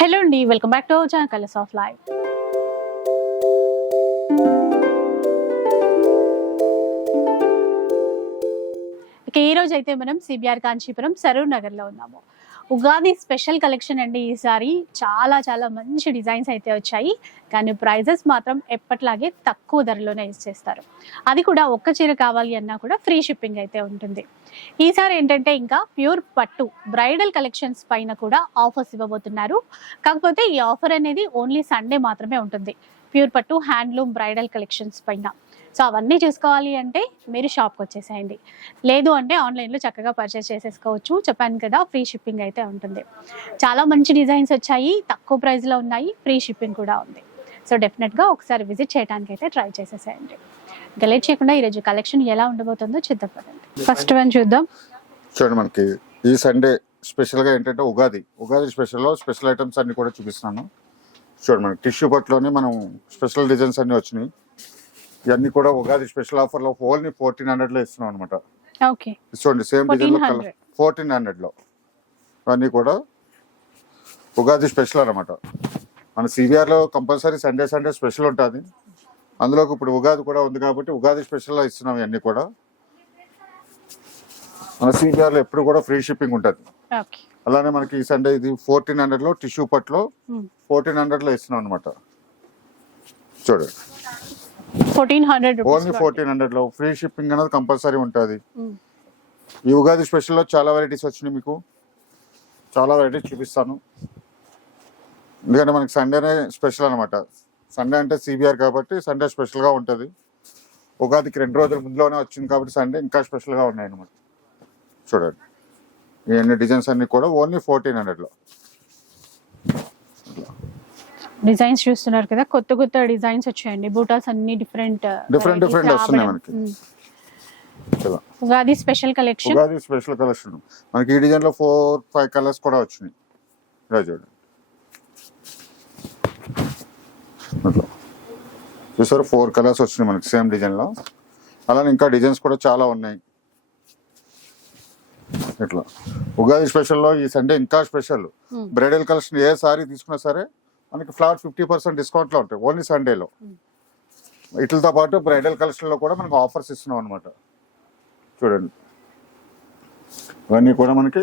Hello అండి welcome back to channel colours of life ఇక ఈ రోజు అయితే మనం సిబిఆర్ కాంచీపురం సరూర్ నగర్లో ఉన్నాము. ఉగాది స్పెషల్ కలెక్షన్ అండి ఈసారి చాలా చాలా మంచి డిజైన్స్ అయితే వచ్చాయి. కానీ ప్రైజెస్ మాత్రం ఎప్పట్లాగే తక్కువ ధరలోనే ఇచ్చేస్తారు. అది కూడా ఒక్క చీర కావాలి అన్నా కూడా ఫ్రీ షిప్పింగ్ అయితే ఉంటుంది. ఈసారి ఏంటంటే ఇంకా ప్యూర్ పట్టు బ్రైడల్ కలెక్షన్స్ పైన కూడా ఆఫర్స్ ఇవ్వబోతున్నారు. కాకపోతే ఈ ఆఫర్ అనేది ఓన్లీ సండే మాత్రమే ఉంటుంది. ప్యూర్ పట్టు హ్యాండ్లూమ్ బ్రైడల్ కలెక్షన్స్ పైన. సో అవన్నీ చూసుకోవాలి అంటే మీరు షాప్కి వచ్చేసేయండి. లేదు అంటే ఆన్లైన్లో చక్కగా పర్చేస్ చేసేసుకోవచ్చు. చెప్పాను కదా ఫ్రీ షిప్పింగ్ అయితే ఉంటుంది. చాలా మంచి డిజైన్స్ వచ్చాయి తక్కువ ప్రైస్లో ఉన్నాయి ఫ్రీ షిప్పింగ్ కూడా ఉంది. సో డెఫినెట్గా ఒకసారి విజిట్ చేయడానికి అయితే ట్రై చేసేసేయండి. ఇంకా లేట్ చేయకుండా ఈరోజు కలెక్షన్ ఎలా ఉండబోతుందో చూద్దాం ఫస్ట్ వన్ చూద్దాం. చూడండి మనకి ఈ సండే స్పెషల్గా ఏంటంటే ఉగాది. ఉగాది స్పెషల్లో స్పెషల్ ఐటమ్స్ అన్ని కూడా చూపిస్తున్నాను. చూడండి మనకి టిష్యూ పట్లోనే మనం స్పెషల్ డిజైన్స్ అన్ని వచ్చినాయి. ఇవన్నీ కూడా ఉగాది స్పెషల్ ఆఫర్లో ఓన్లీ ఫోర్టీన్ హండ్రెడ్లో ఇస్తున్నాం అనమాట ఓకే. చూడండి సేమ్ డిజైన్లో 1400. కలర్ ఫోర్టీన్ హండ్రెడ్లో ఇవన్నీ కూడా ఉగాది స్పెషల్ అనమాట మన సివిఆర్లో కంపల్సరీ సండే సండే స్పెషల్ ఉంటుంది. అందులోకి ఇప్పుడు ఉగాది కూడా ఉంది కాబట్టి ఉగాది స్పెషల్లో ఇస్తున్నాం ఇవన్నీ కూడా. మన సివిఆర్లో ఎప్పుడు కూడా ఫ్రీ షిప్పింగ్ ఉంటుంది. అలానే మనకి ఈ సండే ఇది ఫోర్టీన్ హండ్రెడ్లో టిష్యూ పట్లో ఫోర్టీన్ హండ్రెడ్లో ఇస్తున్నాం అనమాట చూడండి. ఫోర్టీన్ హండ్రెడ్ ఓన్లీ ఫోర్టీన్ హండ్రెడ్లో ఫ్రీ షిప్పింగ్ అనేది కంపల్సరీ ఉంటుంది. ఈ ఉగాది స్పెషల్లో చాలా వెరైటీస్ వచ్చినాయి మీకు. చాలా వెరైటీస్ చూపిస్తాను. ఎందుకంటే మనకి సండేనే స్పెషల్ అనమాట సండే అంటే సిబిఆర్ కాబట్టి సండే స్పెషల్గా ఉంటుంది. ఉగాదికి రెండు రోజుల ముందులోనే వచ్చింది కాబట్టి సండే ఇంకా స్పెషల్గా ఉన్నాయి అనమాట చూడండి ఇవన్నీ డిజైన్స్ అన్ని కూడా ఓన్లీ ఫోర్టీన్ హండ్రెడ్లో. డిజైన్స్ చూస్తున్నారు కదా కొత్త కొత్త డిజైన్స్ వచ్చాయండి. బూటాస్ అన్ని డిఫరెంట్ Different, different వస్తున్నాయి మనకి. Ugadi special collection? Ugadi special collection. మనకి ఈ డిజైన్లో ఫోర్ ఫైవ్ కలర్స్ కూడా వచ్చినాయి. ఇలా చూడండి చూసారు? ఫోర్ కలర్స్ వచ్చినాయి మనకి సేమ్ డిజైన్లో. అలానే ఇంకా డిజైన్స్ కూడా చాలా ఉన్నాయి. ఇట్లా. ఉగాది స్పెషల్లో ఈ సండే ఇంకా స్పెషల్. బ్రైడల్ కలెక్షన్ ఏ సారీ తీసుకున్నా సరే మనకి ఫ్లాట్ ఫిఫ్టీ పర్సెంట్ డిస్కౌంట్లో ఉంటాయి ఓన్లీ సండేలో వీటితో పాటు బ్రైడల్ కలెక్షన్లో కూడా మనకు ఆఫర్స్ ఇస్తున్నాం అనమాట చూడండి. ఇవన్నీ కూడా మనకి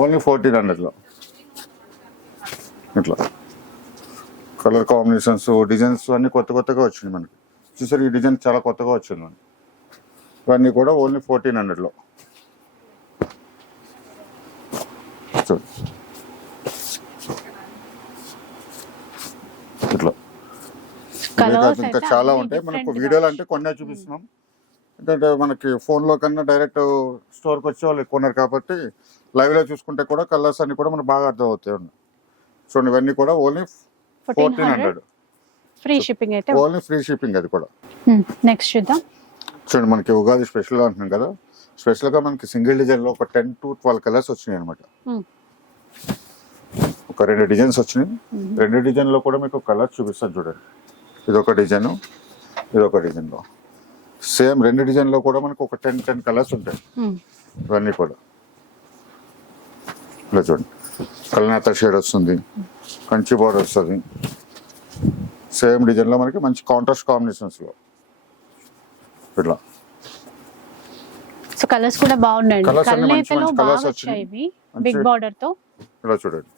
ఓన్లీ ఫోర్టీన్ హండ్రెడ్లో. ఇట్లా. కలర్ కాంబినేషన్స్ డిజైన్స్ అన్నీ కొత్త కొత్తగా వచ్చింది మనకి. చూసారు ఈ డిజైన్ చాలా కొత్తగా వచ్చింది మనకి. ఇవన్నీ కూడా ఓన్లీ ఫోర్టీన్ హండ్రెడ్లో. కాదు ఇంకా అయితే చాలా ఉంటాయి. మనకు గా వీడియోలు అంటే కొన్నే చూపిస్తున్నాం. ఎందుకంటే మనకి phone లో కన్నా డైరెక్ట్ స్టోర్కి వచ్చే వాళ్ళు ఎక్కువ ఉన్నారు కాబట్టి live లో చూసుకుంటే కూడా కలర్స్ అన్ని కూడా మనకు బాగా అర్థం అవుతాయి ఉన్నాయి చూడండి ఇవన్నీ కూడా only fourteen hundred. Free shipping అయితే ఓన్లీ ఫ్రీ షిప్పింగ్ అది కూడా. నెక్స్ట్ చూద్దాం. చూడండి మనకి ఉగాది స్పెషల్ అంటున్నాం కదా. స్పెషల్గా మనకి సింగిల్ డిజైన్లో ఒక టెన్ టు ట్వెల్వ్ కలర్స్ వచ్చినాయి అనమాట. ఒక రెండు డిజైన్స్ వచ్చినాయి. రెండు డిజైన్లో కూడా మీకు కలర్ చూపిస్తాను చూడండి. ఇది ఒక డిజైన్ ఇది ఒక డిజైన్లో. సేమ్ రెండు డిజైన్లో కూడా మనకు ఒక టెన్ టెన్ కలర్స్ ఉంటాయి. ఇవన్నీ కూడా. ఇలా చూడండి. కలనేత షేడ్ వస్తుంది కంచి బోర్డర్ వస్తుంది. సేమ్ డిజైన్లో మనకి మంచి కాంట్రాస్ట్ కాంబినేషన్స్లో. ఇట్లా. సో కలర్స్ కూడా కల్నేతలో మంచి బాగా వచ్చినాయి. బార్డర్తో ఇలా చూడండి.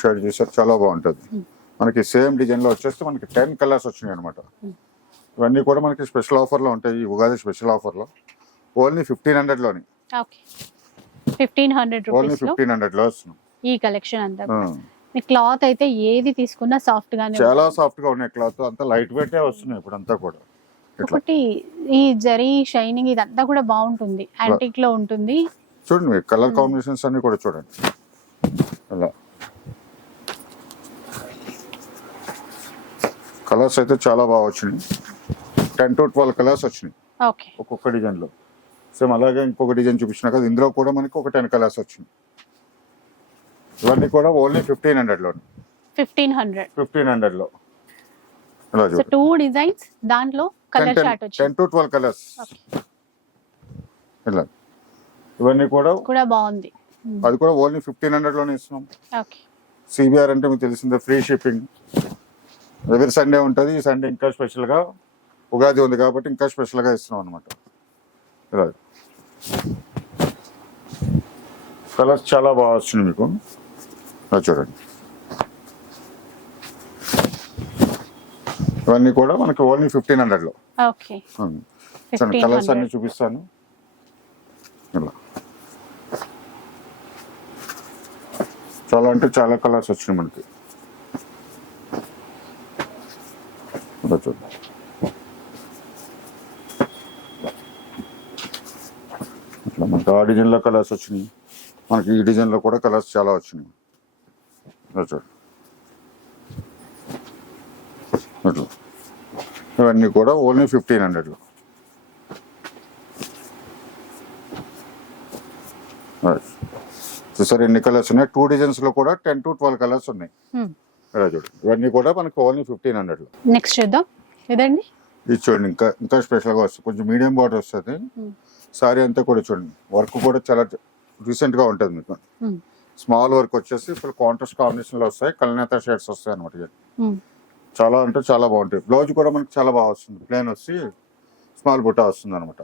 షేడ్ చూసారు చాలా బాగుంటుంది. మనకి సేమ్ డిజైన్లో వచ్చేస్తే మనకి టెన్ కలర్స్ వచ్చినాయి అనమాట ఇవన్నీ కూడా మనకి స్పెషల్ ఆఫర్లో ఉంటాయి ఈ ఉగాది స్పెషల్ ఆఫర్లో. ఓన్లీ ఫిఫ్టీన్ హండ్రెడ్లోని. ఫిఫ్టీన్ హండ్రెడ్ ఓన్లీ ఫిఫ్టీన్ హండ్రెడ్లో వస్తున్నాం ఈ కలెక్షన్ అంతా క్లాత్ అయితే ఏది తీసుకున్నా సాఫ్ట్ గానే చాలా. సాఫ్ట్గా ఉన్నాయి క్లాత్ అంతా లైట్ వెయిట్ వస్తున్నాయి ఇప్పుడు అంతా కూడా. ఒకటి ఈ జరీ షైనింగ్ ఇదంతా కూడా బాగుంటుంది యాంటిక్లో ఉంటుంది. చూడండి కలర్ కాంబినేషన్స్ అన్ని కూడా చూడండి. కలర్స్ అయితే చాలా బాగా వచ్చినాయి. టెన్ టు ట్వెల్వ్ కలర్స్ వచ్చినాయి. ఒక్కొక్క డిజైన్లో. సేమ్ అలాగే ఇంకొక డిజైన్ చూపించిన కదా ఇందులో కూడా మనకి ఒక టెన్ కలర్స్ వచ్చినాయి. ఇవన్నీ కూడా ఓన్లీ ఫిఫ్టీన్ హండ్రెడ్లో ఫిఫ్టీన్ హండ్రెడ్. ఫిఫ్టీన్ హండ్రెడ్లో. టూ డిజైన్స్ దాంట్లో colour chart ten to twelve colours. ఇలా. ఇవన్నీ కూడా కూడా బాగుంది. అది కూడా ఓన్లీ ఫిఫ్టీన్ హండ్రెడ్లోనే ఇస్తున్నాం. సిబిఆర్ అంటే మీకు తెలిసిందే ఫ్రీ షిప్పింగ్. ఎవరి సండే ఉంటుంది ఈ సండే ఇంకా స్పెషల్గా ఉగాది ఉంది కాబట్టి ఇంకా స్పెషల్గా ఇస్తున్నాం అనమాట ఇలా కలర్స్ చాలా బాగా వస్తుంది మీకు. చూడండి. ఇవన్నీ కూడా మనకి ఓన్లీ ఫిఫ్టీన్ హండ్రెడ్లో ఓకే ఉంది. చూడండి ఫిఫ్టీన్ కలర్స్ అన్ని చూపిస్తాను. ఇలా. చాలా అంటే చాలా కలర్స్ వచ్చినాయి మనకి. ఇలా చూడండి ఇట్లా మనకి ఆ డిజైన్లో కలర్స్ వచ్చినాయి మనకి ఈ డిజైన్లో కూడా కలర్స్ చాలా వచ్చినాయి ఇలా చూడండి ఇట్లా ఇవన్నీ కూడా ఓన్లీ ఫిఫ్టీన్ హండ్రెడ్లో చూసారు ఎన్ని కలర్స్ ఉన్నాయి టూ డిజైన్స్లో కూడా టెన్ టు ట్వెల్వ్ కలర్స్ ఉన్నాయి ఇలా చూడండి ఇవన్నీ కూడా మనకి ఓన్లీ ఫిఫ్టీన్ హండ్రెడ్ నెక్స్ట్ చూద్దాం. ఇదండి ఇది చూడండి ఇంకా ఇంకా స్పెషల్గా వస్తుంది. కొంచెం మీడియం బార్డర్ వస్తుంది. Hmm. సారీ అంతా కూడా చూడండి. వర్క్ కూడా చాలా రీసెంట్గా ఉంటుంది మీకు. Hmm. స్మాల్ వర్క్ వచ్చేసి ఫుల్ కాంట్రాస్ట్ కాంబినేషన్లో వస్తాయి. కల్నేత షేడ్స్ వస్తాయి అనమాట Hmm. చాలా అంటే చాలా బాగుంటాయి. బ్లౌజ్ కూడా మనకి చాలా బాగా వస్తుంది. ప్లేన్ వచ్చి స్మాల్ బుట్ట వస్తుంది అనమాట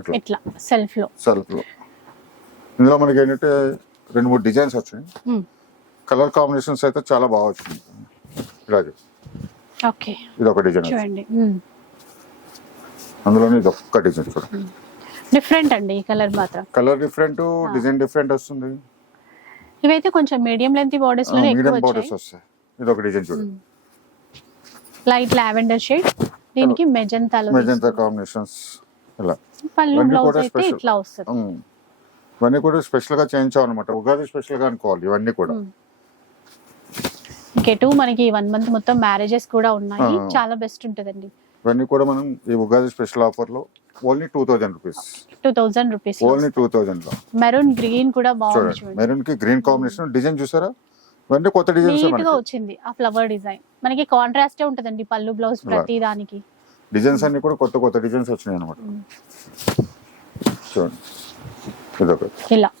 ఇట్లా. ఇట్లా. సెల్ఫ్లో సెల్ఫ్లో ఇందులో మనకి ఏంటంటే రెండు మూడు డిజైన్స్ వచ్చాయి. Hmm. కలర్ కాంబినేషన్స్ అయితే చాలా బాగా వచ్చింది. ఇలా చూడు. ఓకే. ఇది ఒక డిజైన్ చూడండి. అందులోనే ఇది ఒక్క డిజైన్ చూడండి డిఫరెంట్ అండి ఈ కలర్ మాత్రం. కలర్ డిఫరెంట్ డిజైన్ డిఫరెంట్ వస్తుంది. ఇవైతే కొంచెం మీడియం లెంత్ బార్డర్స్లోనే ఎక్కువ మీడియం బోర్డర్స్ వస్తాయి. ఇది ఒక డిజైన్ చూడండి లైట్ లావెండర్ షేడ్. దీనికి మెజంతాలో మెజంతా కాంబినేషన్స్. ఇలా. పళ్ళు ఇవన్నీ బ్లౌజ్ కూడా అయితే. ఇట్లా వస్తుంది. ఇవన్నీ కూడా స్పెషల్గా చేయించాం అనమాట ఉగాది స్పెషల్గా అనుకోవాలి ఇవన్నీ కూడా. ఇంకెటు మనకి వన్ మంత్ మొత్తం మ్యారేజెస్ కూడా ఉన్నాయి. చాలా బెస్ట్ ఉంటుందండి. ఇవన్నీ కూడా మనం ఈ ఉగాది స్పెషల్ ఆఫర్లో only two thousand rupees two thousand rupees only two థౌజండ్లో. మెరూన్ గ్రీన్ కూడా బాగుంది మెరూన్కి గ్రీన్ కాంబినేషన్ డిజైన్ చూసారా? ఇవన్నీ కొత్త డిజైన్స్ నీట్గా మనకి. వచ్చింది ఆ ఫ్లవర్ డిజైన్ మనకి కాంట్రాస్టే ఉంటదండి పళ్ళు బ్లౌజ్. ప్రతి దానికి. డిజైన్స్ అన్ని కూడా కొత్త కొత్త డిజైన్స్ వచ్చినాయి అనమాట చూడండి. ఇదొకటి. ఇలా.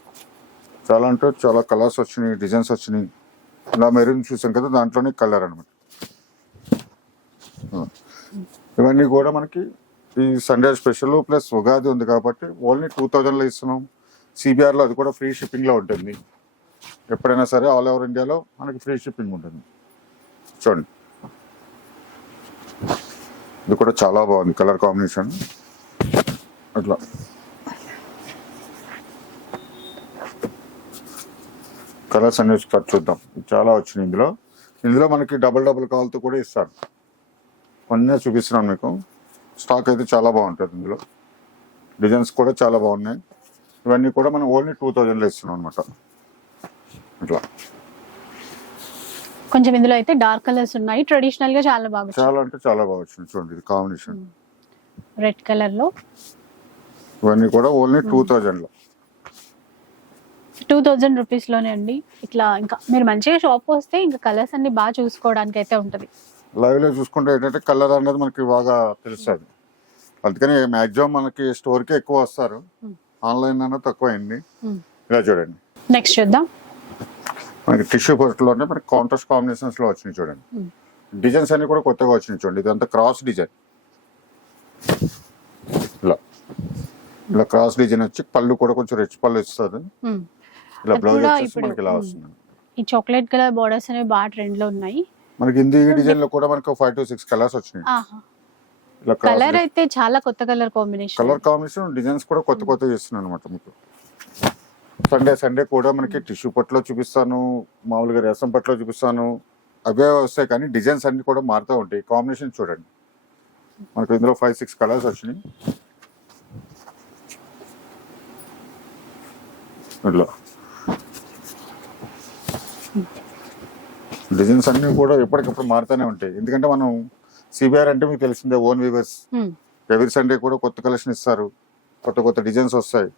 చాలా అంటే చాలా కలర్స్ వచ్చినాయి డిజైన్స్ వచ్చినాయి. ఇలా మెరూన్ చూసాం కదా దాంట్లోనే కలర్ అనమాట ఇవన్నీ కూడా మనకి ఈ సండే స్పెషల్ ప్లస్ ఉగాది ఉంది కాబట్టి ఓన్లీ టూ థౌజండ్లో ఇస్తున్నాం. సిబిఆర్లో అది కూడా ఫ్రీ షిప్పింగ్లో ఉంటుంది. ఎప్పుడైనా సరే ఆల్ ఓవర్ ఇండియాలో మనకి ఫ్రీ షిప్పింగ్ ఉంటుంది. చూడండి. ఇది కూడా చాలా బాగుంది కలర్ కాంబినేషన్. అట్లా. కలర్స్ అన్ని కట్ చూద్దాం. చాలా వచ్చినాయి ఇందులో. ఇందులో మనకి డబుల్ డబుల్ కావాలతో కూడా ఇస్తారు. అన్నీ చూపిస్తున్నాను మీకు. స్టాక్ అయితే చాలా బాగుంటుంది ఇందులో. డిజైన్స్ కూడా చాలా బాగున్నాయి. ఇవన్నీ కూడా మనం ఓన్లీ టూ థౌజండ్లో ఇస్తున్నాం అనమాట ఇట్లా. కొంచెం ఇందులో అయితే డార్క్ కలర్స్ ఉన్నాయి. ట్రెడిషనల్గా చాలా బాగా చాలా అంటే చాలా బాగా వచ్చింది చూడండి ఇది కాంబినేషన్. రెడ్ కలర్లో ఇవన్నీ కూడా ఓన్లీ టూ థౌజండ్లో. టూ థౌజండ్ రూపీస్లోనే అండి. ఇట్లా ఇంకా మీరు మంచిగా షాప్ వస్తే ఇంకా కలర్స్ అన్ని బాగా చూసుకోవడానికి అయితే ఉంటది లైవ్లో చూసుకుంటే ఏంటంటే కలర్ అనేది మనకి బాగా తెలుస్తుంది. అందుకని మ్యాక్సిమం మనకి స్టోర్కి ఎక్కువ వస్తారు. ఆన్లైన్ అనేది తక్కువ అయింది. ఇలా చూడండి. నెక్స్ట్ చూద్దాం. మనకి టిష్యూ పట్టులోనే మనకి కాంట్రాస్ట్ కాంబినేషన్స్లో వచ్చినాయి చూడండి. డిజైన్స్ అన్ని కూడా కొత్తగా వచ్చినాయి చూడండి. ఇదంతా క్రాస్ డిజైన్ ఇలా. ఇలా క్రాస్ డిజైన్ వచ్చి పళ్ళు కూడా కొంచెం రిచ్ పళ్ళు ఇస్తుంది. కూడా ఇప్పుడు, ఈ చాక్లెట్ కలర్ బార్డర్స్ అనేవి బాగా ట్రెండ్లో ఉన్నాయి. మనకి ఇంది డిజైన్లో కూడా మనకి ఫైవ్ టు సిక్స్ కలర్స్ వచ్చినాయి. కలర్ అయితే చాలా కొత్త colour combination colour combination designs కూడా కొత్త కొత్త చేస్తున్నాను అనమాట మీకు. సండే సండే కూడా మనకి టిష్యూ పట్లో చూపిస్తాను మామూలుగా రసం పట్లో చూపిస్తాను. అవే వస్తాయి కానీ డిజైన్స్ అన్ని కూడా మారుతూ ఉంటాయి. కాంబినేషన్ చూడండి. మనకు ఇందులో ఫైవ్ సిక్స్ కలర్స్ వచ్చినాయి. ఇట్లా డిజైన్స్ అన్ని కూడా ఎప్పటికప్పుడు మారుతూనే ఉంటాయి. ఎందుకంటే మనం సిబిఆర్ అంటే మీకు తెలిసిందే ఓన్ వీవర్స్ ఎవరి సండే కూడా కొత్త కలెక్షన్ ఇస్తారు. కొత్త కొత్త డిజైన్స్ వస్తాయి.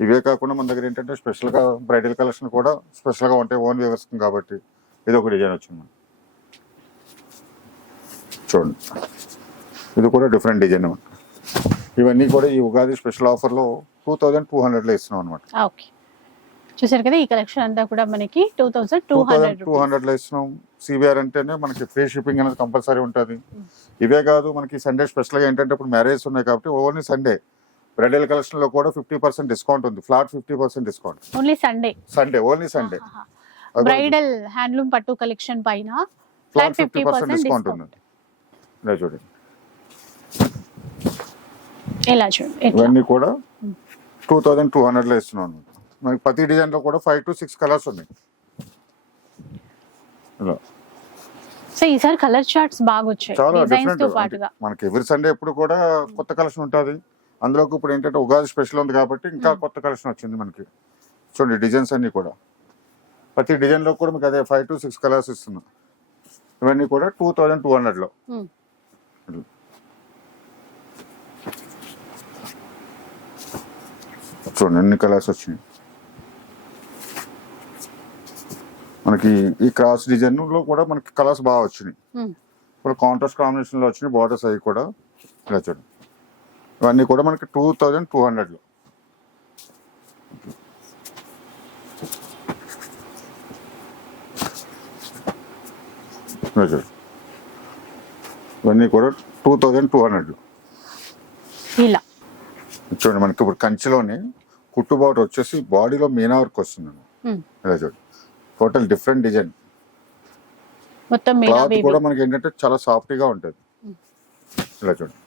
ఇవే కాకుండా మన దగ్గర ఏంటంటే స్పెషల్గా బ్రైడల్ కలెక్షన్ కూడా స్పెషల్గా ఉంటాయి ఓన్ వ్యూవర్స్ కాబట్టి ఇది ఒక డిజైన్ వచ్చింది. చూడండి. ఇది కూడా డిఫరెంట్ డిజైన్ అన్నమాట ఇవన్నీ కూడా ఈ ఉగాది స్పెషల్ ఆఫర్లో టూ థౌజండ్ టూ హండ్రెడ్లో ఇస్తున్నాం అనమాట చూసారు కదా ఈ కలెక్షన్ అంతా కూడా మనకి two thousand two hundred two హండ్రెడ్లో ఇస్తున్నాం. సిబిఆర్ అంటేనే మనకి ఫ్రీ షిప్పింగ్ అనేది కంపల్సరీ ఉంటుంది. ఇవే కాదు మనకి సండే స్పెషల్గా ఏంటంటే ఇప్పుడు మ్యారేజ్ ఉన్నాయి కాబట్టి ఓన్లీ సండే బ్రైడల్ కలెక్షన్లో కూడా ఫిఫ్టీ పర్సెంట్ డిస్కౌంట్ ఉంది. Flat fifty percent discount only Sunday Sunday only Sunday bridal handloom పట్టు కలెక్షన్ పైన ఫ్లాట్ ఫిఫ్టీ పర్సెంట్ డిస్కౌంట్ ఉంది. ఇలా చూడండి. ఎలా చూడండి. ఇవన్నీ కూడా టూ థౌజండ్ టూ హండ్రెడ్లో ఇస్తున్నాం. అన్నమాట. మనకి ప్రతి డిజైన్లో కూడా ఫైవ్ టు సిక్స్ కలర్స్ ఉన్నాయి. ఇలా సో ఈసారి కలర్ చార్ట్స్ బాగా వచ్చాయి చాలా డిఫరెంట్ మనకి ఎవ్రీ సండే ఎప్పుడు కూడా కొత్త కలెక్షన్ ఉంటుంది. అందులోకి ఇప్పుడు ఏంటంటే ఉగాది స్పెషల్ ఉంది కాబట్టి ఇంకా Hmm. కొత్త కలెక్షన్ వచ్చింది మనకి. చూడండి డిజైన్స్ అన్ని కూడా. ప్రతి డిజైన్లో కూడా మీకు అదే ఫైవ్ టు సిక్స్ కలర్స్ ఇస్తున్నాం. ఇవన్నీ కూడా టూ థౌజండ్ టూ హండ్రెడ్లో. Hmm. చూడండి ఎన్ని కలర్స్ వచ్చినాయి. మనకి ఈ క్రాస్ డిజైన్లో కూడా మనకి కలర్స్ బాగా వచ్చినాయి. ఇప్పుడు కాంట్రాస్ట్ కాంబినేషన్లో వచ్చినాయి బార్డర్స్ అవి కూడా ఇలా చూడండి. ఇవన్నీ కూడా మనకి టూ థౌజండ్ టూ హండ్రెడ్లో. ఇవన్నీ కూడా టూ థౌజండ్ టూ హండ్రెడ్లో. ఇలా. చూడండి మనకి ఇప్పుడు కంచిలోని కుట్టు బార్డర్ వచ్చేసి బాడీలో మీనా వర్క్ వస్తుంది. ఇలా చూడండి. Total different design. మొత్తం క్లాత్ కూడా మనకి ఏంటంటే చాలా సాఫ్ట్గా ఉంటుంది ఇలా చూడండి.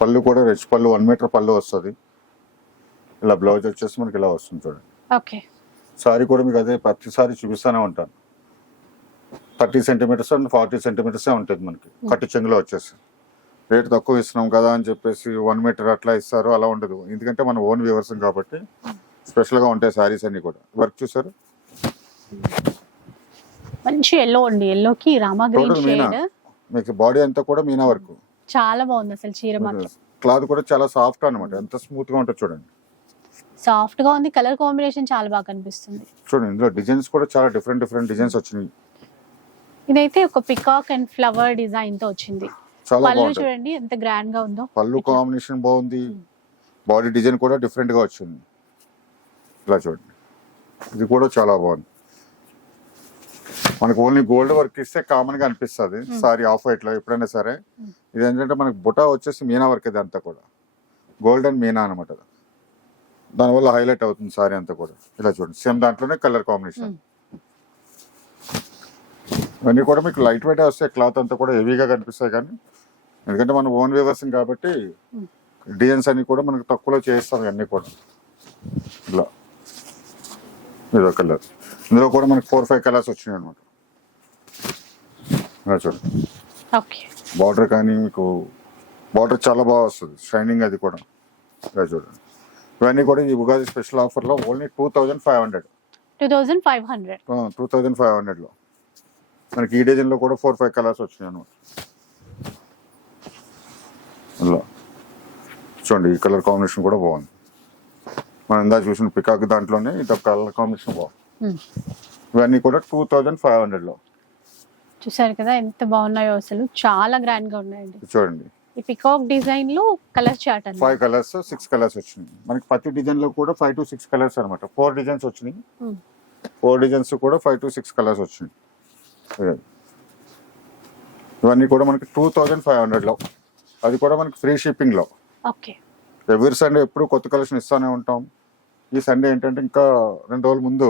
పళ్ళు కూడా రిచ్ పళ్ళు వన్ మీటర్ పళ్ళు వస్తుంది. ఇలా బ్లౌజ్ వచ్చేసి మనకి ఇలా వస్తుంది చూడండి. ఓకే. సారీ కూడా మీకు అదే ప్రతిసారి చూపిస్తూనే ఉంటాను. థర్టీ సెంటీమీటర్స్ అండ్ ఫార్టీ సెంటీమీటర్సే ఉంటుంది మనకి. కట్టు చెంగులో వచ్చేసి. రేట్ తక్కువ ఇస్తున్నాం కదా అని చెప్పేసి వన్ మీటర్ అట్లా ఇస్తారు అలా ఉండదు. ఎందుకంటే మన ఓన్ వ్యూవర్స్ కాబట్టి స్పెషల్గా ఉంటాయి సారీస్ అన్ని కూడా. వర్క్ చూసారు? మంచి ఎల్లో అండి. ఎల్లోకి రామా గ్రీన్ షేడ్ మీకు బాడీ అంతా కూడా మీనా వర్క్? చాలా బాగుంది అసలు చీర మాత్రం. క్లాత్ కూడా చాలా సాఫ్ట్ అన్నమాట. ఎంత స్మూత్గా ఉంటుంది చూడండి. సాఫ్ట్గా ఉంది. కలర్ కాంబినేషన్ చాలా బాగా కనిపిస్తుంది. చూడండి ఇందులో డిజైన్స్ కూడా చాలా డిఫరెంట్ డిఫరెంట్ డిజైన్స్ వచ్చినాయి. ఇదైతే ఒక పికాక్ అండ్ ఫ్లవర్ డిజైన్తో వచ్చింది. పళ్ళు చూడండి ఎంత గ్రాండ్గా ఉందో. పళ్ళు. కాంబినేషన్ బాగుంది. బాడీ డిజైన్ కూడా డిఫరెంట్గా వచ్చింది. ఇలా చూడండి ఇది కూడా చాలా బాగుంది. మనకు ఓన్లీ గోల్డ్ వర్క్ ఇస్తే కామన్గా అనిపిస్తుంది. సారీ ఆఫ్ వైట్లో ఎప్పుడైనా సరే. ఇది ఏంటంటే మనకి బుటా వచ్చేసి మీనా వర్క్ ఇది అంతా కూడా. గోల్డ్ అండ్ మీనా అనమాట దానివల్ల హైలైట్ అవుతుంది సారీ అంతా కూడా. ఇలా చూడండి. సేమ్ దాంట్లోనే కలర్ కాంబినేషన్ ఇవన్నీ కూడా మీకు లైట్ వెయిట్ వస్తాయి క్లాత్ అంతా కూడా హెవీగా కనిపిస్తాయి కానీ ఎందుకంటే మనం ఓన్ వ్యూవర్స్ కాబట్టి డిజైన్స్ అన్ని కూడా మనకు తక్కువలో చేస్తాం అన్ని కూడా. ఇలా. ఇదో కలర్ ఇందులో కూడా మనకి ఫోర్ ఫైవ్ కలర్స్ వచ్చినాయి అనమాట చూడండి బార్డర్ కానీ మీకు బార్డర్ చాలా బాగా వస్తుంది. షైనింగ్ అది కూడా. ఇలా చూడండి ఇవన్నీ కూడా ఈ ఉగాది స్పెషల్ ఆఫర్లో only two thousand five hundred two thousand five hundred two thousand five హండ్రెడ్లో మనకి ఈ డిజైన్లో కూడా ఫోర్ ఫైవ్ కలర్స్ వచ్చినాయి అనమాట చూడండి ఈ కలర్ కాంబినేషన్ కూడా బాగుంది. మనం ఇందా చూసిన పికాక్ దాంట్లోనే ఇదొక కలర్ కాంబినేషన్ బాగుంది. ఇవన్నీ కూడా టూ థౌజండ్ ఫైవ్ హండ్రెడ్లో చూసారు కదా ఎంత బాగున్నాయో అసలు. చాలా గ్రాండ్గా ఉన్నాయండి. చూడండి. ఈ పికాక్ డిజైన్లో కలర్ చార్ట్ ఫైవ్ అన్నమాట కలర్స్ సిక్స్ కలర్స్ వచ్చినాయి. మనకి ప్రతి డిజైన్లో కూడా ఫైవ్ టు సిక్స్ కలర్స్ అనమాట ఫోర్ డిజైన్స్ వచ్చినాయి. ఫోర్ డిజైన్స్ కూడా ఫైవ్ టు సిక్స్ కలర్స్ వచ్చినాయి. ఇదే. ఇవన్నీ కూడా మనకి టూ థౌజండ్ ఫైవ్ హండ్రెడ్లో. అది కూడా మనకి ఫ్రీ షిప్పింగ్లో. ఓకే. ఎవ్రీ సండే ఎప్పుడు కొత్త కలెక్షన్ ఇస్తానే ఉంటాం. ఈ సండే ఏంటంటే ఇంకా రెండు రోజుల ముందు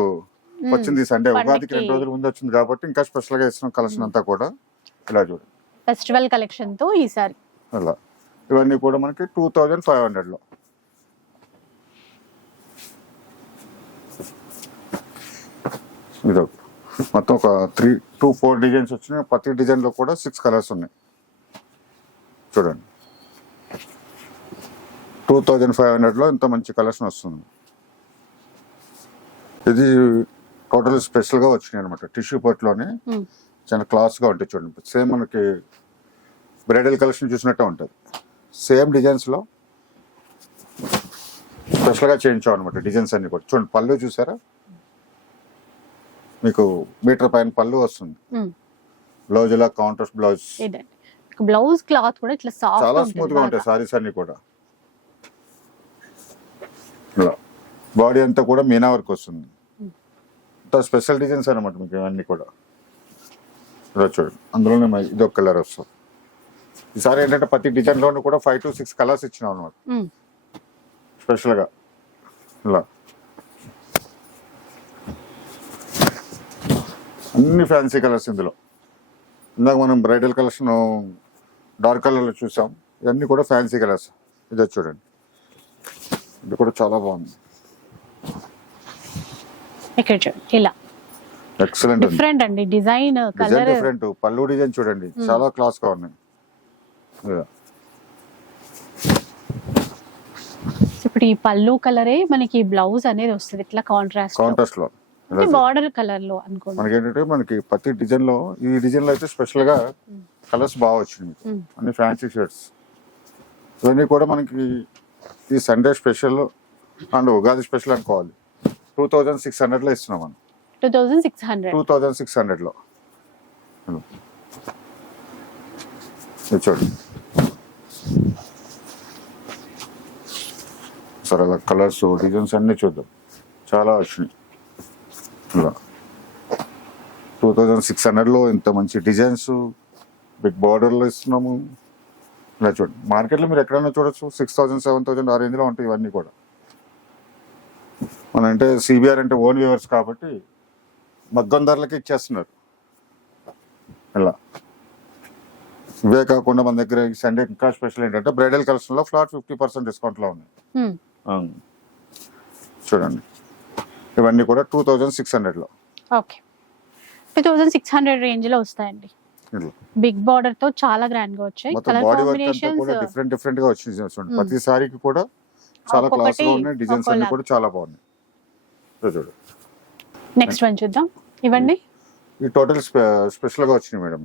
వచ్చింది ఈ సండే. ఉగాదికి. రెండు రోజుల ముందు వచ్చింది కాబట్టి ఇంకా స్పెషల్గా ఇస్తున్నాం కలెక్షన్ అంతా కూడా. ఇలా చూడండి ఫెస్టివల్ కలెక్షన్తో ఈసారి. అలా. ఇవన్నీ కూడా మనకి టూ థౌజండ్ ఫైవ్ హండ్రెడ్లో ఇది. మొత్తం ఒక త్రీ టూ ఫోర్ డిజైన్స్ వచ్చినాయి. ప్రతి డిజైన్లో కూడా సిక్స్ కలర్స్ ఉన్నాయి. చూడండి. టూ థౌజండ్ ఫైవ్ హండ్రెడ్లో ఇంత మంచి కలెక్షన్ వస్తుంది. ఇది టోటల్ స్పెషల్గా వచ్చినాయి అనమాట టిష్యూ పట్టులోనే Hmm. చాలా క్లాస్గా ఉంటాయి చూడండి. సేమ్ మనకి బ్రైడల్ కలెక్షన్ చూసినట్టే ఉంటుంది. సేమ్ డిజైన్స్లో స్పెషల్గా చేయించాం అనమాట డిజైన్స్ అన్ని కూడా. చూడండి పళ్ళు చూసారా? మీకు మీటర్ పైన పళ్ళు వస్తుంది. బ్లౌజ్ ఇలా కౌంటర్స్ బ్లౌజ్. బ్లౌజ్ క్లాత్ కూడా ఇట్లా చాలా స్మూత్గా ఉంటాయి సారీస్ అన్ని కూడా. ఇలా బాడీ అంతా కూడా మీనా వర్క్ వస్తుంది. స్పెషల్ డిజైన్స్ అనమాట మీకు ఇవన్నీ కూడా. ఇలా చూడండి అందులోనే ఇది ఒక కలర్ వస్తుంది. ఈసారి ఏంటంటే ప్రతి డిజైన్లోనూ కూడా ఫైవ్ టు సిక్స్ కలర్స్ ఇచ్చినాం అనమాట. స్పెషల్గా ఇలా. అన్ని ఫ్యాన్సీ కలర్స్ ఇందులో. ఇందాక మనం బ్రైడల్ కలెక్షన్ డార్క్ కలర్లో చూసాం. ఇవన్నీ కూడా ఫ్యాన్సీ కలర్స్ ఇది చూడండి. ఇది కూడా చాలా బాగుంది. ఇక్కడ చూడండి ఇలా ఎక్సలెంట్ డిఫరెంట్ అండి డిజైన్ కలర్ డిఫరెంట్ పళ్ళు డిజైన్ చూడండి. చాలా క్లాస్గా ఉన్నాయి. ఇప్పుడు ఈ పళ్ళు కలరే మనకి బ్లౌజ్ అనేది వస్తుంది ఇట్లా కాంట్రాస్ట్ కాంట్రాస్ట్లో. బార్డర్ కలర్లో అనుకోండి. మనకి ఏంటంటే మనకి ప్రతి డిజైన్లో ఈ డిజైన్లో అయితే స్పెషల్గా కలర్స్ బాగా వచ్చింది మ్మ్. అన్ని ఫ్యాన్సీ షర్ట్స్ ఇవన్నీ కూడా మనకి ఈ Sunday special and Ugadi special అనుకోవాలి టూ థౌజండ్ సిక్స్ హండ్రెడ్లో ఇస్తున్నాం మనం. Two thousand six hundred. Two thousand six హండ్రెడ్లో ఇదిగో. ఇది చూడండి సరే అలా కలర్స్ డిజైన్స్ అన్నీ చూద్దాం. చాలా వచ్చినాయి. ఇలా టూ థౌజండ్ సిక్స్ హండ్రెడ్లో ఇంత మంచి డిజైన్స్ బిగ్ బార్డర్లో ఇస్తున్నాము. ఇలా చూడండి మార్కెట్లో మీరు ఎక్కడైనా చూడొచ్చు. సిక్స్ థౌజండ్ సెవెన్ థౌజండ్ ఆ రేంజ్లో ఉంటాయి ఇవన్నీ కూడా. మన అంటే సిబిఆర్ అంటే ఓన్ వ్యూవర్స్ కాబట్టి మగ్గం ధరలకి ఇచ్చేస్తున్నారు. ఇలా. ఇవే కాకుండా మన దగ్గర సండే ఇంకా స్పెషల్ ఏంటంటే బ్రైడల్ కలెక్షన్లో ఫ్లాట్ ఫిఫ్టీ పర్సెంట్ డిస్కౌంట్లో ఉన్నాయి. అవును. చూడండి. ఇవన్నీ కూడా టూ థౌజండ్ సిక్స్ హండ్రెడ్లో okay. Two thousand six hundred రేంజ్లో వస్తాయండి. బిగ్ బార్డర్తో చాలా గ్రాండ్గా వచ్చాయి. బాడీ వర్క్ కూడా డిఫరెంట్ డిఫరెంట్గా వచ్చింది చూడండి. మ్మ్. ప్రతి సారీకి కూడా చాలా క్లాస్గా ఉన్నాయి డిజైన్స్ అన్ని. కూడా చాలా బాగున్నాయి. చూడు నెక్స్ట్ వన్ చూద్దాం. ఇవ్వండి. ఈ టోటల్ స్పెషల్గా వచ్చినాయి మేడం.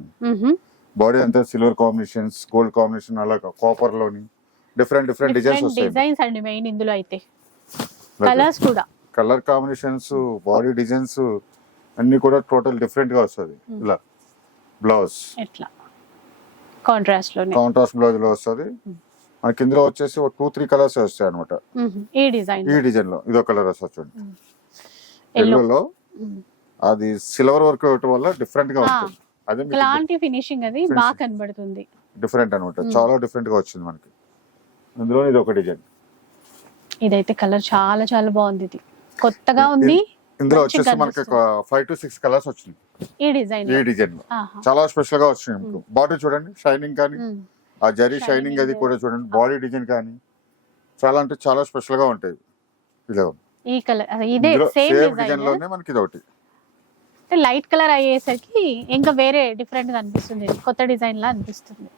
బాడీ అంతా సిల్వర్ కాంబినేషన్స్ గోల్డ్ కాంబినేషన్ అలాగా కాపర్లోని డిఫరెంట్ డిఫరెంట్ డిజైన్స్ వస్తాయి. డిజైన్స్ అండి మెయిన్ ఇందులో అయితే. కలర్స్ కూడా. కలర్ కాంబినేషన్స్ బాడీ డిజైన్స్ అన్ని కూడా టోటల్ డిఫరెంట్గా వస్తుంది. ఇలా. బ్లౌజ్ ఎట్లా? కాంట్రాస్ట్లోనే కాంట్రాస్ట్ బ్లౌజ్లో వస్తుంది. మనకి ఇందులో వచ్చేసి ఒక టూ త్రీ కలర్స్ వస్తాయి అనమాట. ఈ డిజైన్ ఈ డిజైన్లో. ఇదో కలర్ వస్తుంది చూడండి. ఎల్లోలో అది సిల్వర్ వర్క్ ఇవ్వటం వల్ల డిఫరెంట్గా ఉంటుంది. అదే ఇలాంటి ఫినిషింగ్ అది. బాగా కనబడుతుంది. డిఫరెంట్ అనమాట చాలా డిఫరెంట్గా వచ్చింది మనకి. అందులో ఇది ఒక డిజైన్. ఇదైతే కలర్ చాలా చాలా బాగుంది ఇది. కొత్తగా ఉంది ఇందులో వచ్చేసి మనకి. ఫైవ్ టు సిక్స్ కలర్స్ వచ్చింది. ఈ డిజైన్ ఈ డిజైన్ చాలా స్పెషల్గా వచ్చినాయి మీకు బాడీ చూడండి షైనింగ్ కానీ ఆ జరీ షైనింగ్ అది. కూడా చూడండి బాడీ డిజైన్ కానీ చాలా అంటే చాలా స్పెషల్గా ఉంటాయి. ఇలా ఈ కలర్ ఇదే సేమ్ డిజైన్లోనే మనకి ఇది ఒకటి లైట్ కలర్ అయ్యేసరికి ఇంకా వేరే డిఫరెంట్గా అనిపిస్తుంది. కొత్త డిజైన్ లా అనిపిస్తుంది.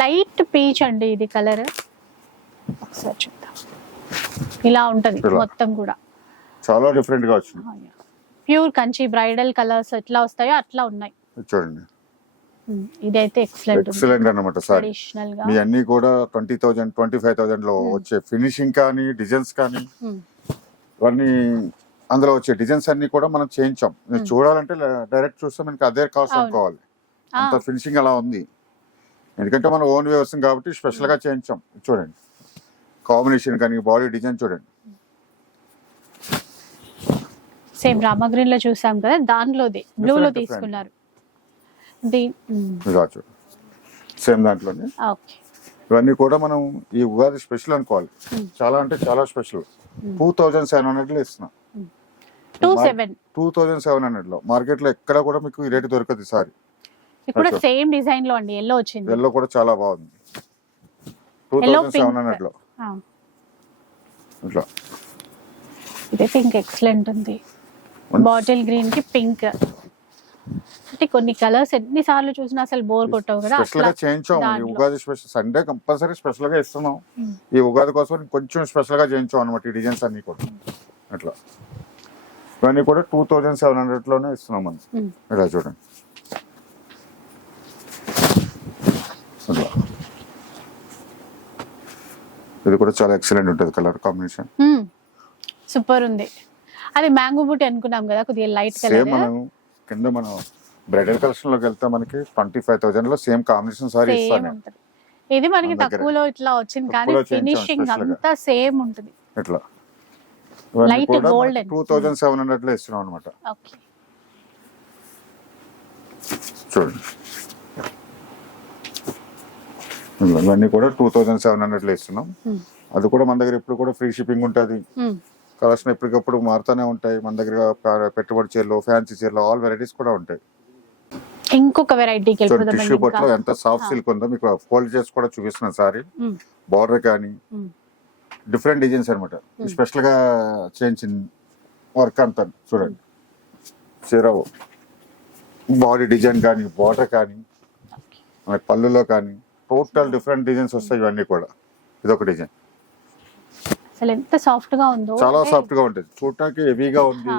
లైట్ పీచ్ అండి ఇది కలర్. ఒకసారి చూద్దాం. ఇలా ఉంటది. మొత్తం కూడా. చాలా డిఫరెంట్గా వచ్చింది ప్యూర్ కంచి బ్రైడల్ కలర్స్ ఎట్లా వస్తాయో అట్లా ఉన్నాయి. చూడండి. ఇదైతే ఎక్సలెంట్ ఎక్సలెంట్ అన్నమాట సారీ మీ అన్ని కూడా ట్వంటీ థౌజండ్ ట్వంటీ ఫైవ్ థౌజండ్లో వచ్చే ఫినిషింగ్ కానీ డిజైన్స్ కానీ ఉమ్, ఇవన్నీ అందులో వచ్చే డిజైన్స్ అన్ని కూడా మనం చేయించాం మీరు చూడాలంటే డైరెక్ట్ చూస్తే మనకి అదే కాస్ట్. అనుకోవాలి. అంత ఫినిషింగ్ అలా ఉంది. ఎందుకంటే మనం ఓన్ వ్యవస్థ కాబట్టి స్పెషల్గా చేయించాం చూడండి. కాంబినేషన్ కానీ బాడీ డిజైన్ చూడండి. సేమ్ రామగ్రీన్లో చూసాం కదా దాంట్లోది బ్లూ లో. తీసుకున్నారు. చూడండి సేమ్ దాంట్లోనే. ఇవన్నీ కూడా మనం ఈ ఉగాది స్పెషల్ అనుకోవాలి. చాలా అంటే చాలా స్పెషల్. టూ థౌజండ్ సెవెన్ హండ్రెడ్లో ఇస్తున్నాం టూ థౌజండ్ సెవెన్. హండ్రెడ్లో మార్కెట్లో ఎక్కడ కూడా మీకు ఈ రేటు దొరకదు సారీ. ఇప్పుడు. సేమ్ డిజైన్లో అండి. ఎల్లో వచ్చింది. ఎల్లో కూడా చాలా బాగుంది. Two thousand seven. హండ్రెడ్లో ఇట్లా. ఇదైతే ఇంకా ఎక్సలెంట్ ఉంది. బాటిల్ గ్రీన్కి పింక్. అంటే కొన్ని కలర్స్ ఎన్ని సార్లు చూసినా అసలు బోర్ కొట్టవు కదా స్పెషల్ అట్లా గా చేయించాం. ఈ. ఉగాది స్పెషల్ సండే కంపల్సరీ స్పెషల్గా ఇస్తున్నాం. Hmm. ఈ ఉగాది కోసం కొంచెం స్పెషల్గా చేయించాం అనమాట ఈ డిజైన్స్ అన్ని కూడా. అట్లా. ఇవన్నీ కూడా టూ థౌజండ్ సెవెన్ హండ్రెడ్లోనే ఇస్తున్నాం మనం. Hmm. ఇలా చూడండి. ఇది కూడా చాలా ఎక్సలెంట్ ఉంటుంది కలర్ కాంబినేషన్ సూపర్ ఉంది. అది మ్యాంగో బూటీ అనుకున్నాం కదా కొద్దిగా లైట్ కలర్ మనం కింద మనం బ్రైడల్ కలెక్షన్లోకి వెళ్తే మనకి ట్వంటీ ఫైవ్ థౌసండ్లో సేమ్ కాంబినేషన్ సారీ ఇస్తాను. ఇది మనకి తక్కువలో ఇట్లా వచ్చింది కానీ ఫినిషింగ్. అంతా సేమ్ ఉంటుంది. ఇట్లా. Light golden. Two thousand seven హండ్రెడ్లో ఇస్తున్నాం అనమాట ఓకే. చూడండి. ఇవన్నీ కూడా టూ థౌజండ్ సెవెన్ హండ్రెడ్లో ఇస్తున్నాం. Hmm. అది కూడా మన దగ్గర ఇప్పుడు కూడా ఫ్రీ షిప్పింగ్ ఉంటుంది. కలర్స్ ఎప్పటికప్పుడు మారుతూనే ఉంటాయి. మన దగ్గర పెట్టుబడి చీరలు ఫ్యాన్సీ చీరలు ఆల్ వెరైటీస్ కూడా ఉంటాయి. ఇంకొక వెరైటీకి టిష్యూ ఇంకా. ఎంత సాఫ్ట్. సిల్క్ ఉందో మీకు ఫోల్డ్ చేసి కూడా చూపిస్తున్నాను సారీ. బార్డర్ కానీ. డిఫరెంట్ డిజైన్స్ అనమాట స్పెషల్గా చేయించింది వర్క్ అంతా చూడండి. చీర బాడీ డిజైన్ కానీ బార్డర్ కానీ పళ్ళులో కానీ టోటల్ డిఫరెంట్ డిజైన్స్ వస్తాయి ఇవన్నీ కూడా. ఇదొక డిజైన్ అసలు ఎంత సాఫ్ట్గా ఉందో చాలా సాఫ్ట్గా ఉంటుంది. చూడటానికి హెవీగా ఉంది.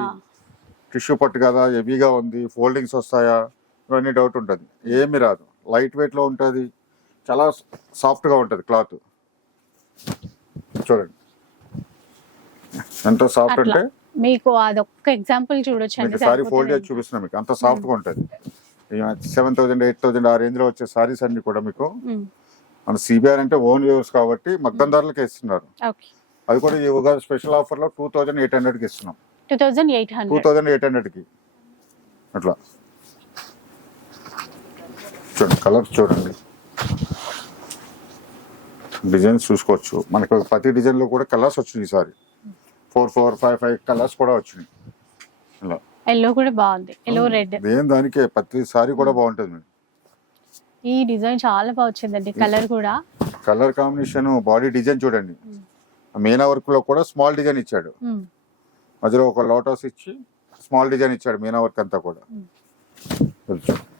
టిష్యూ పట్టు కదా హెవీగా ఉంది. ఫోల్డింగ్స్ వస్తాయా? ఇవన్నీ డౌట్ ఉంటుంది. ఏమి రాదు. లైట్ వెయిట్లో ఉంటుంది. చాలా సాఫ్ట్గా ఉంటుంది క్లాత్ చూడండి. ఎంత సాఫ్ట్ అంటే మీకు అదొక్క ఎగ్జాంపుల్ చూడొచ్చు సారీ ఫోల్డ్. చేసి చూపిస్తున్నా మీకు. అంత సాఫ్ట్గా ఉంటుంది. సెవెన్ థౌసండ్ ఎయిట్ థౌసండ్ ఆ రేంజ్లో వచ్చే సారీస్ అన్ని కూడా మీకు మన సిబిఆర్ అంటే ఓన్ వ్యూవర్స్ కాబట్టి మగ్గం ధరలకి ఇస్తున్నారు. ఓకే. అది కూడా ఈ ఉగాది స్పెషల్ ఆఫర్లో టూ థౌసండ్ ఎయిట్ హండ్రెడ్కి ఇస్తున్నాం. టూ థౌజండ్ ఎయిట్ హండ్రెడ్కి. అట్లా. చూడండి కలర్స్ చూడండి. డిజైన్స్ చూసుకోవచ్చు. మనకు ప్రతి డిజైన్లో కూడా కలర్స్ వచ్చినాయి ఈసారి. Four four five five colours కూడా వచ్చినాయి. ఇలా. ఎల్లో కూడా బాగుంది. ఎల్లో రెడ్ దేని దానికే ప్రతి సారీ కూడా బాగుంటుంది మేడం ఈ డిజైన్ చాలా బాగా వచ్చిందండి కలర్ కూడా. కలర్ కాంబినేషన్ బాడీ డిజైన్ చూడండి. మీనా వర్క్లో కూడా స్మాల్ డిజైన్ ఇచ్చాడు. మధ్యలో ఒక లోటస్ ఇచ్చి స్మాల్ డిజైన్ ఇచ్చాడు మీనా వర్క్ అంతా కూడా.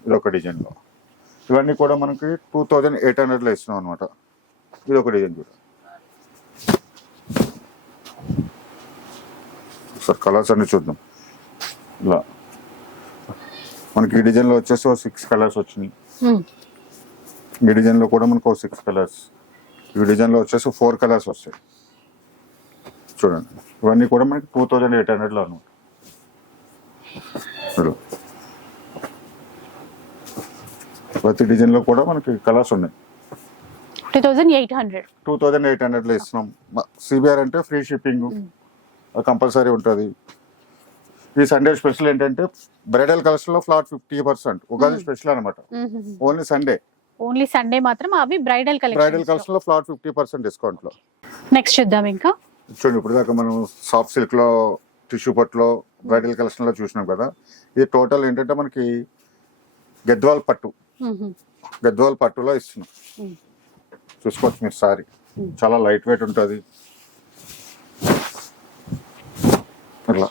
ఇది ఒక డిజైన్లో ఇవన్నీ కూడా మనకి టూ థౌజండ్ ఎయిట్ హండ్రెడ్లో ఇస్తున్నాం అనమాట ఇది ఒక డిజైన్ చూడ. సార్ కలర్స్ అన్ని చూద్దాం. ఇలా. మనకి ఈ డిజైన్లో వచ్చేసి ఒక సిక్స్ కలర్స్ వచ్చినాయి. ఈ డిజైన్లో కూడా మనకు సిక్స్ కలర్స్. ఈ డిజైన్లో వచ్చేసి ఫోర్ కలర్స్ వస్తాయి. చూడండి. ఇవన్నీ కూడా మనకి టూ థౌజండ్ ఎయిట్ హండ్రెడ్లో అనమాట ప్రతి డిజైన్లో కూడా మనకి కలర్స్ ఉన్నాయి. Two thousand eight hundred. Two thousand eight హండ్రెడ్లో ఇస్తున్నాం సిబిఆర్ అంటే ఫ్రీ షిప్పింగ్ కంపల్సరీ ఉంటుంది. ఈ సండే స్పెషల్ ఏంటంటే బ్రైడల్ కలర్స్లో flat fifty percent. Ugadi special అనమాట ఓన్లీ సండే. ఓన్లీ సండే మాత్రం అవి బ్రైడల్ బ్రైడల్ కలెక్షన్ కలర్స్లో ఫ్లాట్ ఫిఫ్టీ పర్సెంట్ డిస్కౌంట్లో. నెక్స్ట్ చూద్దాం ఇంకా. చూడండి ఇప్పుడు దాకా మనం సాఫ్ట్ సిల్క్లో టిష్యూ పట్టులో బ్రైడల్ కలెక్షన్లో చూసినాం కదా. ఇది టోటల్ ఏంటంటే మనకి గద్వాల్ పట్టు. గద్వాల్ పట్టులో ఇస్తున్నాం. చూసుకోవచ్చు మీరు సారీ. చాలా లైట్ వెయిట్ ఉంటుంది. ఇట్లా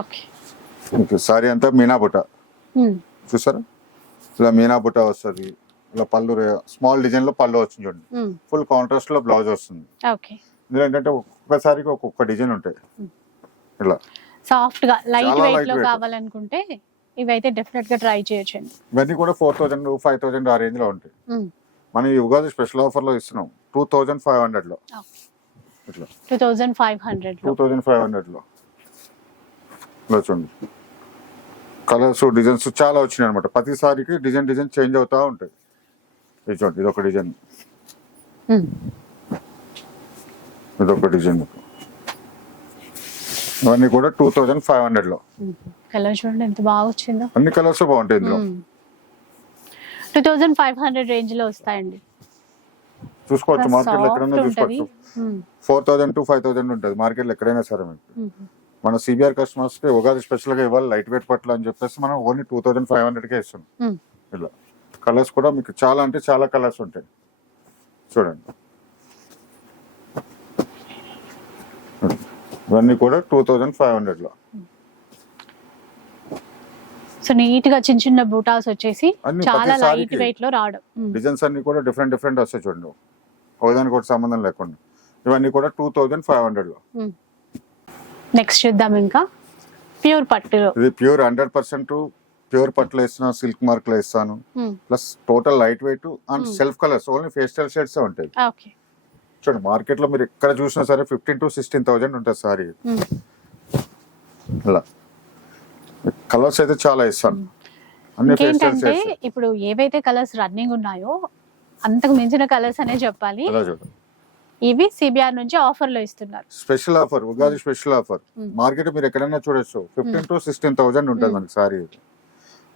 ఓకే. సారీ అంతా మీనా బుట్ట. ఉమ్, చూసారా? ఇలా మీనా బుట్ట వస్తుంది. ఇలా పళ్ళు స్మాల్ డిజైన్లో పళ్ళు వచ్చింది చూడండి. ఫుల్ కాంట్రాస్ట్లో బ్లౌజ్ వస్తుంది. ఇందులో ఏంటంటే ఒక్కొక్కసారికి ఒక్కొక్క డిజైన్ ఉంటాయి. ఇలా. సాఫ్ట్గా లైట్ వెయిట్లో. కావాలనుకుంటే ఇవైతే డెఫినెట్గా ట్రై చేయొచ్చండి. ఇవన్నీ కూడా ఫోర్ థౌజండ్ ఫైవ్ థౌజండ్ ఆ రేంజ్లో ఉంటాయి. మనం ఈ ఉగాది స్పెషల్ ఆఫర్లో ఇస్తున్నాం. టూ థౌజండ్ ఫైవ్ హండ్రెడ్లో. Two thousand five hundred two లో. థౌజండ్ ఫైవ్ హండ్రెడ్లో. చూడండి. కలర్స్ డిజైన్స్ చాలా వచ్చినాయి అనమాట ప్రతి సారికి డిజైన్ డిజైన్ చేంజ్ అవుతా ఉంటాయి. ఇది చూడండి ఇది ఒక డిజైన్. ఉమ్, ఇది ఒక డిజైన్. ఇవన్నీ కూడా టూ థౌజండ్ ఫైవ్ హండ్రెడ్లో. ఉమ్. కలర్ చూడండి ఎంత బాగా వచ్చిందో. అన్ని కలర్స్ బాగుంటాయి ఇందులో? టూ థౌజండ్ ఫైవ్ హండ్రెడ్ రేంజ్లో వస్తాయండి. చూసుకోవచ్చు మార్కెట్లో ఎక్కడైనా చూసుకోవచ్చు. Four thousand to five thousand ఉంటుంది మార్కెట్లో ఎక్కడైనా సరే మీకు. మన సిబిఆర్ కస్టమర్స్కి ఉగాది స్పెషల్గా ఇవ్వాలి లైట్ వెయిట్ పట్ల అని చెప్పేసి మనం only two thousand five hundred కే ఇస్తున్నాం. ఇలా. కలర్స్ కూడా మీకు చాలా అంటే చాలా కలర్స్ ఉంటాయి. చూడండి. ఇవన్నీ కూడా టూ థౌజండ్ ఫైవ్ హండ్రెడ్లో సో నీట్గా చిన్న చిన్న బూటాస్ వచ్చేసి చాలా లైట్. వెయిట్లో రావడం. ఉమ్, డిజైన్స్ అన్ని కూడా డిఫరెంట్ డిఫరెంట్ వస్తాయి చూడండి. ఒకదానికి ఒకటి సంబంధం లేకుండా. ఇవన్నీ కూడా టూ థౌజండ్ ఫైవ్ హండ్రెడ్లో. నెక్స్ట్ చూద్దాం ఇంకా. ప్యూర్ పట్టులో. ఇది ప్యూర్ హండ్రెడ్ పర్సెంట్ ప్యూర్ పట్లు ఇస్తున్నాను సిల్క్ మార్క్లో ఇస్తాను ఉమ్, plus total light weight and. Self colours only pastel shades ఉంటాయి. ఓకే చూడండి మార్కెట్లో మీరు ఎక్కడ చూసినా సరే ఫిఫ్టీన్ టు సిక్స్టీన్ థౌసండ్ ఉంటుంది సారీ. ఇలా కలర్స్ అయితే చాలా ఇస్తాను. ఇంకేంటంటే ఇప్పుడు ఏవైతే కలర్స్ రన్నింగ్ ఉన్నాయో అంతకు మించిన కలర్స్ అనే చెప్పాలి. ఇవి సిబిఆర్ నుంచి ఆఫర్లో ఇస్తున్నారు. Special offer Ugadi special offer. Market మీరు ఎక్కడైనా చూడొచ్చు. ఫిఫ్టీన్ టు సిక్స్టీన్ థౌసండ్ ఉంటుంది. మనకి సారీ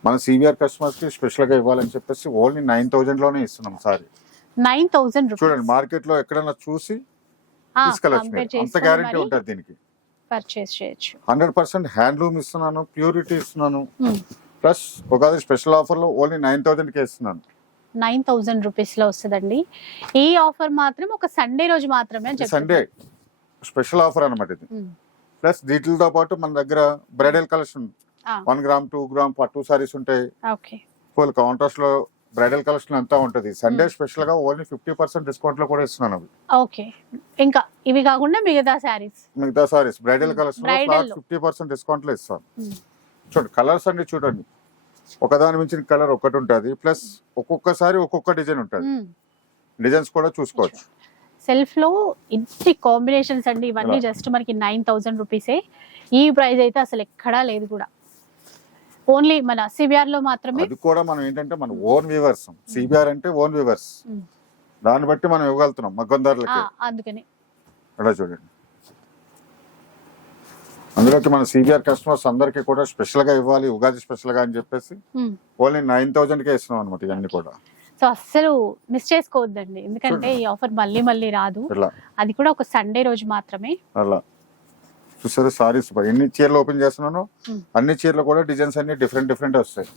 మన సిబిఆర్ కస్టమర్స్కి స్పెషల్గా ఇవ్వాలని చెప్పేసి ఓన్లీ నైన్ థౌసండ్లోనే ఇస్తున్నాం సారీ నైన్ థౌసండ్ చూడండి మార్కెట్లో ఎక్కడైనా చూసి మీరు. అంత గ్యారంటీ ఉంటుంది దీనికి. పర్చేస్ చేయొచ్చు. హండ్రెడ్ పర్సెంట్ హ్యాండ్లూమ్ ఇస్తున్నాను ప్యూరిటీ ఇస్తున్నాను. Hmm. ప్లస్ ఉగాది స్పెషల్ ఆఫర్లో ఓన్లీ నైన్ థౌసండ్కి ఇస్తున్నాను. నైన్ థౌసండ్ రూపీస్లో వస్తుందండి. ఈ ఆఫర్ మాత్రం ఒక సండే రోజు మాత్రమే సండే స్పెషల్ ఆఫర్ అన్నమాట ఇది. ప్లస్ వీటితో పాటు మన దగ్గర bridal collection. One gram two gram పట్టు సారీస్ ఉంటాయి. ఓకే ఫుల్ కౌంటర్స్లో బ్రైడల్ కలెక్షన్ అంతా ఉంటది. సండే స్పెషల్గా ఓన్లీ ఫిఫ్టీ పర్సెంట్ డిస్కౌంట్లో కూడా ఇస్తున్నాను అవి. ఓకే. ఇంకా ఇవి కాకుండా మిగతా శారీస్. మిగతా saris bridal collection. Fifty percent డిస్కౌంట్లో ఇస్తాను. చూడండి కలర్స్ అన్ని చూడండి. ఒకదాని మించిన కలర్ ఒకటి ఉంటుంది. ప్లస్ ఒక్కొక్కసారి ఒక్కొక్క డిజైన్ ఉంటుంది. డిజైన్స్ కూడా చూసుకోవచ్చు. సెల్ఫ్లో ఇంటి కాంబినేషన్స్ అండి. ఇవన్నీ. జస్ట్ మనకి నైన్ థౌసండ్ రూపీసే ఈ ప్రైస్ అయితే అసలు ఎక్కడా లేదు కూడా. ఓన్లీ మన సివిఆర్లో మాత్రమే? అది కూడా మనం ఏంటంటే మన ఓన్ వ్యూవర్స్. సిబిఆర్ అంటే ఓన్ వ్యూవర్స్. దాన్ని బట్టి మనం ఇవ్వగలుగుతున్నాం మగ్గం ఆ, ధరలకి అందుకని. ఇలా చూడండి. అందులోకి మన సిబిఆర్ కస్టమర్స్ అందరికీ కూడా స్పెషల్గా ఇవ్వాలి ఉగాది స్పెషల్గా అని చెప్పేసి. ఓన్లీ నైన్ థౌసండ్ కే ఇస్తున్నాం అనమాట ఇవన్నీ కూడా. సో అస్సలు మిస్ చేసుకోవద్దండి. ఎందుకంటే ఈ ఆఫర్ మళ్ళీ మళ్ళీ రాదు. అది కూడా ఒక సండే రోజు మాత్రమే. అలా చూసారు? సారీస్ ఎన్ని చీరలు ఓపెన్ చేస్తున్నాను. అన్ని చీరలు కూడా డిజైన్స్ అన్ని డిఫరెంట్ డిఫరెంట్ వస్తాయి.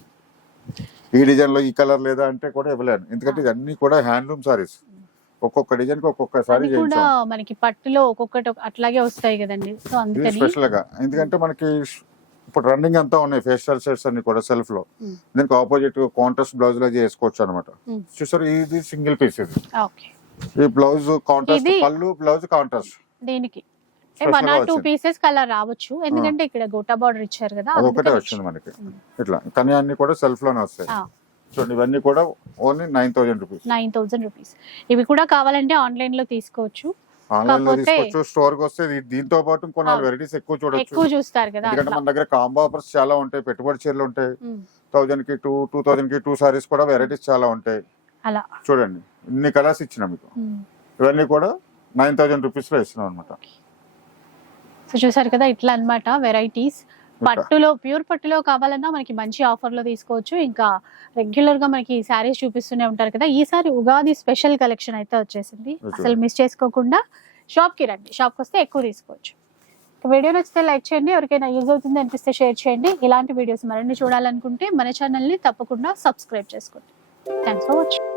ఈ డిజైన్లో ఈ కలర్ లేదా అంటే కూడా ఇవ్వలేను. ఎందుకంటే ఇది అన్ని కూడా హ్యాండ్లూమ్ సారీస్ ఒక్కొక్క డిజైన్కి ఒక్కొక్క సారీ కూడా మనకి పట్టులో ఒక్కొక్కటి ఒక- అట్లాగే వస్తాయి కదండి. సో అందుకని స్పెషల్గా. ఎందుకంటే మనకి ఇప్పుడు రన్నింగ్ అంతా ఉన్నాయి ఫేషియల్ సెట్స్ అన్ని కూడా సెల్ఫ్లో. దీనికి ఆపోజిట్ కాంట్రాస్ట్ బ్లౌజ్లో చేసుకోవచ్చు అనమాట. చూసారు? ఇది సింగిల్ పీస్ ఇది. ఈ బ్లౌజ్ కాంట్రాస్ట్ పళ్ళు బ్లౌజ్ కాంట్రాస్ట్ దీనికి? వన్గా ఆర్ టూ. పీసెస్ కలర్ రావచ్చు. ఎందుకంటే ఇక్కడ గోటా బార్డర్ ఇచ్చారు కదా ఒకటే వచ్చింది మనకి. ఇట్లా కానీ అన్ని కూడా సెల్ఫ్లోనే వస్తాయి. చూడండి ఇవన్నీ కూడా only nine thousand rupees nine thousand rupees ఇవి కూడా కావాలంటే ఆన్లైన్లో తీసుకోవచ్చు. ఆన్లైన్లో తీసుకోవచ్చు స్టోర్కి వస్తే దీంతో పాటు అవును. వెరైటీస్ ఎక్కువ చూడొచ్చు. ఎక్కువ చూస్తారు కదా ఎందుకంటే మన దగ్గర కాంబో ఆఫర్స్ చాలా ఉంటాయి పెట్టుబడి చీరలు ఉంటాయి. థౌజండ్కి టూ టూ థౌజండ్కి టూ సారీస్ కూడా వెరైటీస్ చాలా ఉంటాయి. అలా. చూడండి ఇన్ని కలర్స్ ఇచ్చిన మీకు. ఇవన్నీ కూడా నైన్ థౌసండ్ రూపీస్లో ఇస్తున్నాం అనమాట సో చూసారు కదా ఇట్లా అన్నమాట వెరైటీస్ పట్టులో ప్యూర్ పట్టులో కావాలన్నా మనకి మంచి ఆఫర్లో తీసుకోవచ్చు. ఇంకా రెగ్యులర్గా మనకి శారీస్ చూపిస్తూనే ఉంటారు కదా ఈసారి ఉగాది స్పెషల్ కలెక్షన్ అయితే వచ్చేసింది. అసలు మిస్ చేసుకోకుండా షాప్కి రండి. షాప్కి వస్తే ఎక్కువ తీసుకోవచ్చు. వీడియో నచ్చితే లైక్ చేయండి. ఎవరికైనా యూజ్ అవుతుంది అనిపిస్తే షేర్ చేయండి. ఇలాంటి వీడియోస్ మరిన్ని చూడాలనుకుంటే మన ఛానల్ని తప్పకుండా సబ్స్క్రైబ్ చేసుకోండి. Thanks for watching